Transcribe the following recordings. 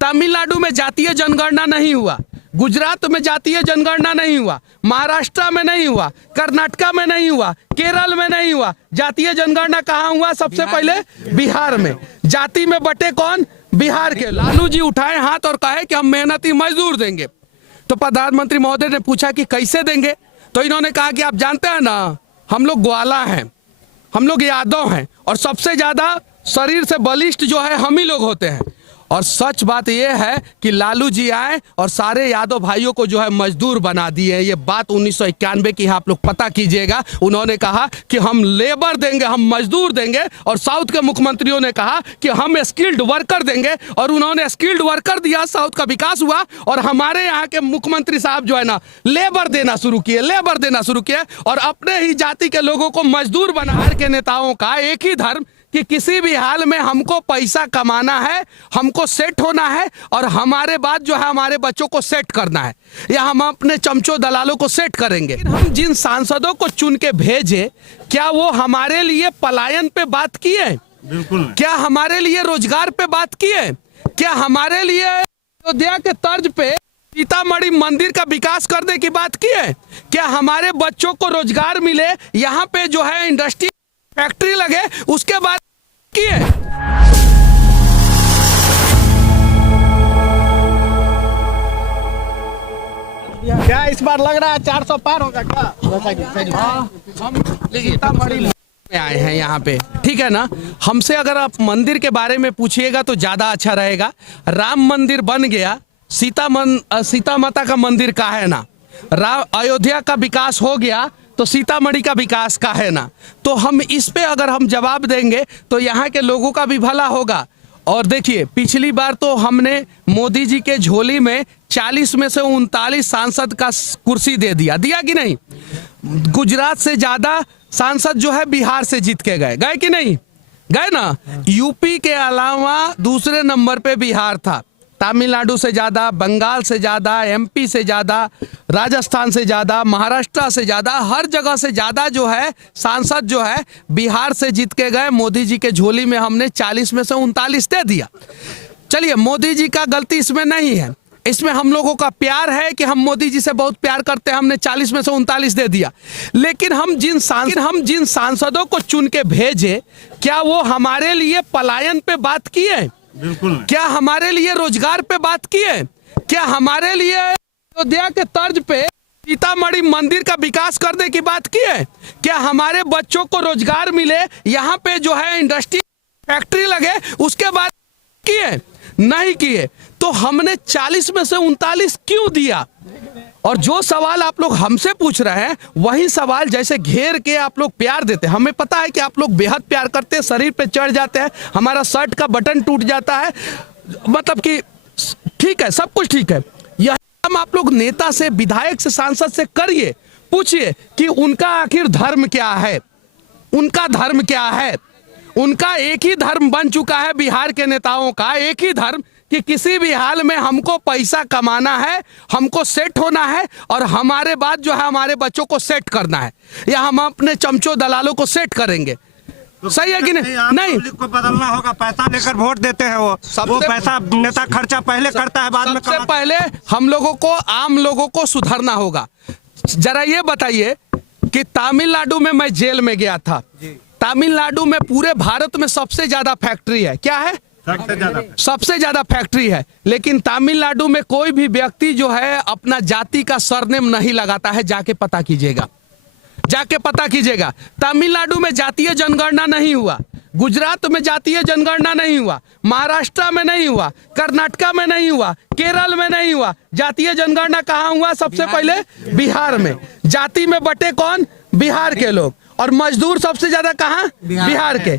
तमिलनाडु में जातीय जनगणना नहीं हुआ, गुजरात में जातीय जनगणना नहीं हुआ, महाराष्ट्र में नहीं हुआ, कर्नाटका में नहीं हुआ, केरल में नहीं हुआ। जातीय जनगणना कहाँ हुआ? सबसे पहले बिहार में। जाति में बटे कौन? बिहार के। लालू जी उठाए हाथ और कहे कि हम मेहनती मजदूर देंगे। तो प्रधानमंत्री महोदय ने पूछा कि कैसे देंगे? तो इन्होंने कहा कि आप जानते हैं ना, हम लोग ग्वाला हैं, हम लोग यादव हैं, और सबसे ज्यादा शरीर से बलिष्ठ जो है हम ही लोग होते हैं। और सच बात यह है कि लालू जी आए और सारे यादव भाइयों को जो है मजदूर बना दिए। ये बात 1991 की है, आप लोग पता कीजिएगा। उन्होंने कहा कि हम लेबर देंगे, हम मजदूर देंगे, और साउथ के मुख्यमंत्रियों ने कहा कि हम स्किल्ड वर्कर देंगे, और उन्होंने स्किल्ड वर्कर दिया, साउथ का विकास हुआ। और हमारे यहाँ के मुख्यमंत्री साहब जो है ना, लेबर देना शुरू किए, लेबर देना शुरू किए, और अपने ही जाति के लोगों को मजदूर बना। बिहार के नेताओं का एक ही धर्म कि किसी भी हाल में हमको पैसा कमाना है, हमको सेट होना है, और हमारे बाद जो है हमारे बच्चों को सेट करना है, या हम अपने चमचों दलालों को सेट करेंगे। हम जिन सांसदों को चुन के भेजे, क्या वो हमारे लिए पलायन पे बात किए? बिल्कुल। क्या हमारे लिए रोजगार पे बात किए? क्या हमारे लिए अयोध्या के तर्ज पे सीतामढ़ी मंदिर का विकास करने की बात की है? क्या हमारे बच्चों को रोजगार मिले, यहाँ पे जो है इंडस्ट्री फैक्ट्री लगे, उसके बाद किए? क्या इस बार लग रहा है 400 पार होगा क्या? हम सीतामढ़ी में आए हैं यहाँ पे, ठीक है ना। हमसे अगर आप मंदिर के बारे में पूछिएगा तो ज्यादा अच्छा रहेगा। राम मंदिर बन गया, सीता माता का मंदिर का है ना, अयोध्या का विकास हो गया, तो सीतामढ़ी का विकास का है ना। तो हम इस पे अगर हम जवाब देंगे तो यहाँ के लोगों का भी भला होगा। और देखिए, पिछली बार तो हमने मोदी जी के झोली में 40 में से 39 सांसद का कुर्सी दे दिया कि नहीं? गुजरात से ज्यादा सांसद जो है बिहार से जीत के गए कि नहीं? गए ना। यूपी के अलावा दूसरे नंबर पे बिहार था। तमिलनाडु से ज्यादा, बंगाल से ज्यादा, एमपी से ज्यादा, राजस्थान से ज्यादा, महाराष्ट्र से ज्यादा, हर जगह से ज्यादा जो है सांसद जो है बिहार से जीत के गए। मोदी जी के झोली में हमने 40 में से 39 दे दिया। चलिए, मोदी जी का गलती इसमें नहीं है, इसमें हम लोगों का प्यार है कि हम मोदी जी से बहुत प्यार करते हैं, हमने 40 में से 39 दे दिया। लेकिन हम जिन सांसदों को चुन के भेजे, क्या वो हमारे लिए पलायन पे बात किए? बिल्कुल। क्या हमारे लिए रोजगार पे बात किए? क्या हमारे लिए अयोध्या के तर्ज पे सीतामढ़ी मंदिर का विकास करने की बात की है? क्या हमारे बच्चों को रोजगार मिले, यहाँ पे जो है इंडस्ट्री फैक्ट्री लगे, उसके बाद किए? नहीं किए। तो हमने 40 में से 39 क्यों दिया? और जो सवाल आप लोग हमसे पूछ रहे हैं, वही सवाल जैसे घेर के आप लोग प्यार देते हैं। हमें पता है कि आप लोग बेहद प्यार करते हैं, शरीर पे चढ़ जाते हैं, हमारा शर्ट का बटन टूट जाता है, मतलब कि ठीक है, सब कुछ ठीक है। यह हम आप लोग नेता से, विधायक से, सांसद से करिए, पूछिए कि उनका आखिर धर्म क्या है, उनका धर्म क्या है। उनका एक ही धर्म बन चुका है, बिहार के नेताओं का एक ही धर्म, कि किसी भी हाल में हमको पैसा कमाना है, हमको सेट होना है, और हमारे बाद जो है हमारे बच्चों को सेट करना है, या हम अपने चमचों दलालों को सेट करेंगे। तो सही है कि नहीं? को बदलना होगा, पैसा लेकर वोट देते हैं, वो पैसा नेता खर्चा पहले करता है, बाद में सबसे पहले हम लोगों को, आम लोगों को सुधरना होगा। जरा ये बताइए कि तमिलनाडु में मैं जेल में गया था। तमिलनाडु में पूरे भारत में सबसे ज्यादा फैक्ट्री है। क्या है? सबसे ज्यादा फैक्ट्री है। लेकिन तमिलनाडु में कोई भी व्यक्ति जो है अपना जाति का सरनेम नहीं लगाता है। जाके पता कीजिएगा, जाके पता कीजिएगा। तमिलनाडु में जातीय जनगणना नहीं हुआ, गुजरात में जातीय जनगणना नहीं हुआ, महाराष्ट्र में नहीं हुआ, कर्नाटका में नहीं हुआ, केरल में नहीं हुआ। जातीय जनगणना कहाँ हुआ? सबसे पहले बिहार में। जाति में बटे कौन? बिहार के लोग। और मजदूर सबसे ज्यादा कहाँ? बिहार के।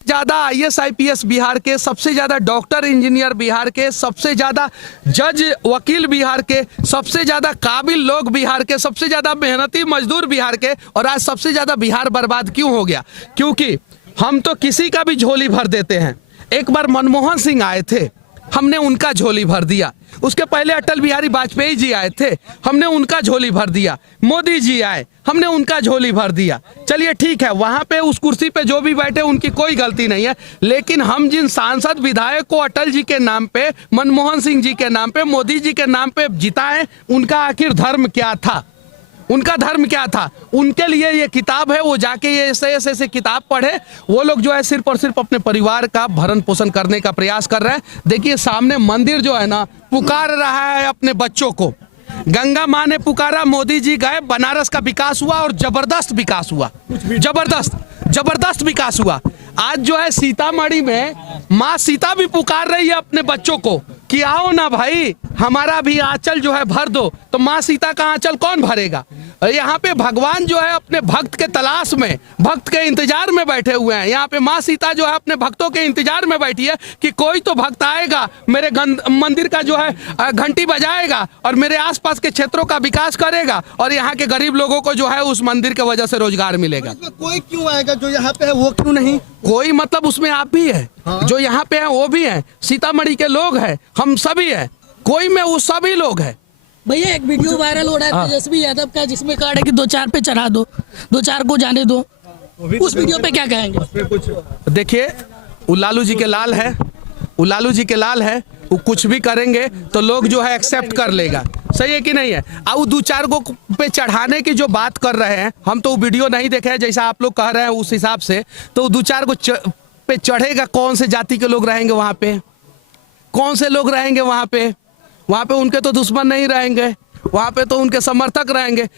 ज्यादा IAS IPS बिहार के, सबसे ज्यादा डॉक्टर इंजीनियर बिहार के, सबसे ज्यादा जज वकील बिहार के, सबसे ज्यादा काबिल लोग बिहार के, सबसे ज्यादा मेहनती मजदूर बिहार के। और आज सबसे ज्यादा बिहार बर्बाद क्यों हो गया? क्योंकि हम तो किसी का भी झोली भर देते हैं। एक बार मनमोहन सिंह आए थे, हमने उनका झोली भर दिया। उसके पहले अटल बिहारी वाजपेयी जी आए थे, हमने उनका झोली भर दिया। मोदी जी आए, हमने उनका झोली भर दिया। चलिए ठीक है, वहां पे उस कुर्सी पे जो भी बैठे उनकी कोई गलती नहीं है, लेकिन हम जिन सांसद विधायक को अटल जी के नाम पे, मनमोहन सिंह जी के नाम पे, मोदी जी के नाम पे जिताए, उनका आखिर धर्म क्या था? उनका धर्म क्या था? उनके लिए ये किताब है, वो जाके ये ऐसे किताब पढ़े। वो लोग जो है सिर्फ और सिर्फ अपने परिवार का भरण पोषण करने का प्रयास कर रहे हैं। देखिए सामने मंदिर जो है ना, पुकार रहा है अपने बच्चों को। गंगा माँ ने पुकारा, मोदी जी गए, बनारस का विकास हुआ और जबरदस्त विकास हुआ, जबरदस्त विकास हुआ। आज जो है सीतामढ़ी में माँ सीता भी पुकार रही है अपने बच्चों को कि आओ ना भाई, हमारा भी आंचल जो है भर दो। तो माँ सीता का आंचल कौन भरेगा? यहाँ पे भगवान जो है अपने भक्त के तलाश में, भक्त के इंतजार में बैठे हुए हैं। यहाँ पे माँ सीता जो है अपने भक्तों के इंतजार में बैठी है कि कोई तो भक्त आएगा, मेरे मंदिर का जो है घंटी बजाएगा और मेरे आसपास के क्षेत्रों का विकास करेगा और यहाँ के गरीब लोगों को जो है उस मंदिर की वजह से रोजगार मिलेगा। कोई क्यों आएगा? जो यहाँ पे है वो क्यों नहीं? कोई मतलब उसमें आप भी है, जो यहाँ पे है वो भी है, सीतामढ़ी के लोग हैं, हम सभी है, कोई में वो सभी लोग हैं। भैया एक वीडियो वायरल हो रहा है तेजस्वी यादव का, जिसमें कहा है कि 2-4 पे चढ़ा दो, 2-4 को जाने दो। उस वीडियो पे क्या कहेंगे? देखिए वो लालू जी के लाल है, वो लालू जी के लाल है, वो कुछ भी करेंगे तो लोग जो है एक्सेप्ट कर लेगा। सही है कि नहीं है? अब 2-4 को पे चढ़ाने की जो बात कर रहे हैं, हम तो वो वीडियो नहीं देखे हैं, जैसा आप लोग कह रहे हैं उस हिसाब से। तो 2-4 को पे चढ़ेगा, कौन से जाति के लोग रहेंगे वहाँ पे? कौन से लोग रहेंगे वहाँ पे? वहाँ पे उनके तो दुश्मन नहीं रहेंगे, वहाँ पे तो उनके समर्थक रहेंगे।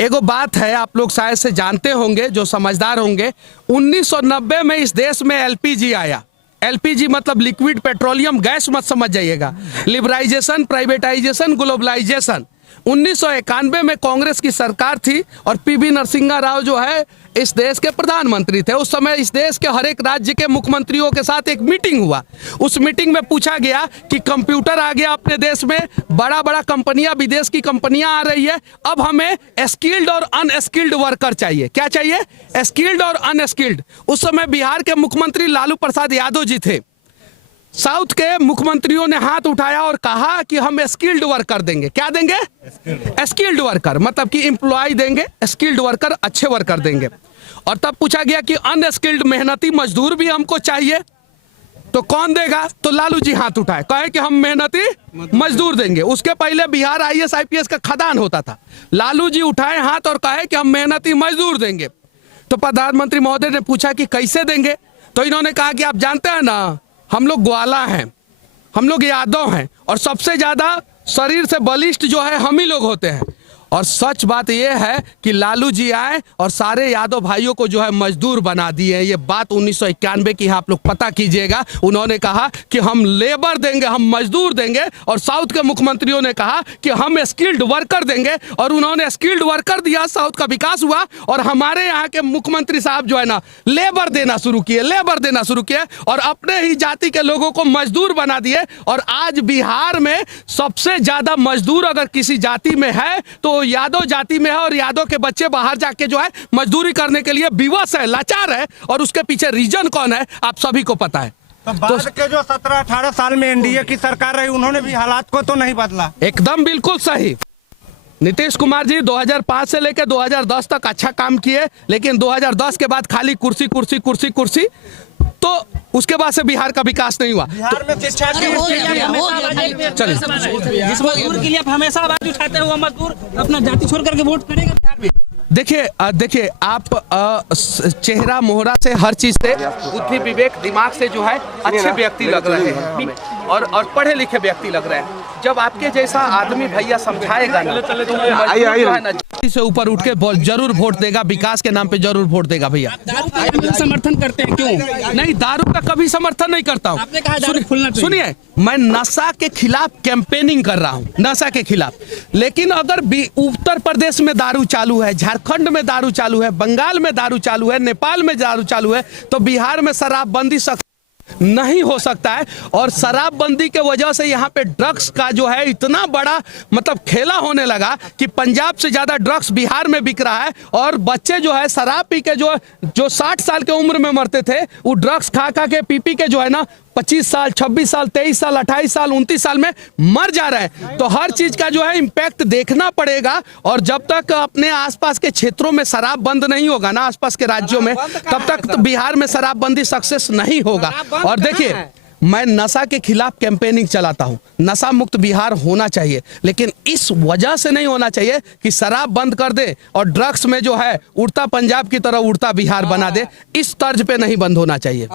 एगो बात है, आप लोग शायद से जानते होंगे, जो समझदार होंगे, 1990 में इस देश में एलपीजी आया। एलपीजी मतलब लिक्विड पेट्रोलियम गैस मत समझ जाइएगा। Liberalisation, privatisation, globalisation. 1991 में कांग्रेस की सरकार थी और पीवी नरसिम्हा राव जो है इस देश के प्रधानमंत्री थे। उस समय इस देश के हर एक राज्य के मुख्यमंत्रियों के साथ एक मीटिंग हुआ। उस मीटिंग में पूछा गया कि कंप्यूटर आ गया अपने देश में, बड़ा बड़ा कंपनियां, विदेश की कंपनियां आ रही है, अब हमें स्किल्ड और अनस्किल्ड वर्कर चाहिए। क्या चाहिए? स्किल्ड और अनस्किल्ड। उस समय बिहार के मुख्यमंत्री लालू प्रसाद यादव जी थे। साउथ के मुख्यमंत्रियों ने हाथ उठाया और कहा कि हम स्किल्ड वर्कर देंगे। क्या देंगे? स्किल्ड वर्कर, मतलब कि एम्प्लॉय देंगे, स्किल्ड वर्कर, अच्छे वर्कर देंगे। और तब पूछा गया कि अनस्किल्ड मेहनती मजदूर भी हमको चाहिए, तो कौन देगा? तो लालू जी हाथ उठाए, कहे कि हम मेहनती मजदूर देंगे। उसके पहले बिहार IAS IPS का खदान होता था। लालू जी उठाए हाथ और कहे कि हम मेहनती मजदूर देंगे। तो प्रधानमंत्री महोदय ने पूछा कि कैसे देंगे? तो इन्होंने कहा कि आप जानते हैं ना, हम लोग ग्वाला हैं, हम लोग यादव हैं और सबसे ज्यादा शरीर से बलिष्ठ जो है हम ही लोग होते हैं। और सच बात यह है कि लालू जी आए और सारे यादव भाइयों को जो है मजदूर बना दिए। ये बात 1991 की है, आप लोग पता कीजिएगा। उन्होंने कहा कि हम लेबर देंगे, हम मजदूर देंगे, और साउथ के मुख्यमंत्रियों ने कहा कि हम स्किल्ड वर्कर देंगे, और उन्होंने स्किल्ड वर्कर दिया, साउथ का विकास हुआ। और हमारे यहाँ के मुख्यमंत्री साहब जो है ना, लेबर देना शुरू किए, लेबर देना शुरू किए और अपने ही जाति के लोगों को मजदूर बना दिए। और आज बिहार में सबसे ज्यादा मजदूर अगर किसी जाति में है तो यादव जाति में है, और यादव के बच्चे बाहर जाके जो है मजदूरी करने के लिए विवश है, लाचार है। और उसके पीछे रीजन कौन है आप सभी को पता है। तो बाद के जो 17-18 साल में एनडीए की सरकार रही, उन्होंने भी हालात को तो नहीं बदला। एकदम बिल्कुल सही। नीतीश कुमार जी 2005 से लेकर 2010 तक अच्छा काम किए, लेकिन 2010 के बाद खाली कुर्सी कुर्सी कुर्सी कुर्सी, तो उसके बाद से बिहार का विकास नहीं हुआ। बिहार में शिक्षा की जिस मजदूर के लिए आप हमेशा आवाज उठाते हो, मजदूर अपना जाति छोड़ करके वोट करेगा बिहार में। देखिए आप चेहरा मोहरा से, हर चीज से, बुद्धि विवेक दिमाग से जो है अच्छे व्यक्ति लग रहे हैं और पढ़े लिखे व्यक्ति लग रहे हैं। जब आपके जैसा आदमी भैया समझाएगा ना, तो जाति से ऊपर उठ के जरूर वोट देगा, विकास के नाम पे जरूर वोट देगा। भैया समर्थन करते हैं क्यों? नहीं, दारू का कभी समर्थन नहीं करता हूँ। आपने कहा दारू खुलना चाहिए। सुनिए, मैं नशा के खिलाफ कैंपेनिंग कर रहा हूँ, नशा के खिलाफ। लेकिन अगर उत्तर प्रदेश में दारू चालू है, झारखंड में दारू चालू है, बंगाल में दारू चालू है, नेपाल में दारू चालू है, तो बिहार में शराबबंदी नहीं हो सकता है। और शराबबंदी के वजह से यहाँ पे ड्रग्स का जो है इतना बड़ा मतलब खेला होने लगा कि पंजाब से ज्यादा ड्रग्स बिहार में बिक रहा है। और बच्चे जो है शराब पी के जो 60 साल के उम्र में मरते थे, वो ड्रग्स खा के पी के जो है ना 25 साल, 26 साल, 23 साल, 28 साल, 29 साल में मर जा रहे हैं। तो हर चीज का जो है इम्पैक्ट देखना पड़ेगा। और जब तक अपने आसपास के क्षेत्रों में शराब बंद नहीं होगा ना, आसपास के राज्यों में, तब तक तो बिहार में शराबबंदी सक्सेस नहीं होगा। और देखिए, मैं नशा के खिलाफ कैंपेनिंग चलाता हूं, नशा मुक्त बिहार होना चाहिए, लेकिन इस वजह से नहीं होना चाहिए कि शराब बंद कर दे और ड्रग्स में जो है उड़ता पंजाब की तरह उड़ता बिहार बना दे। इस तर्ज पे नहीं बंद होना चाहिए।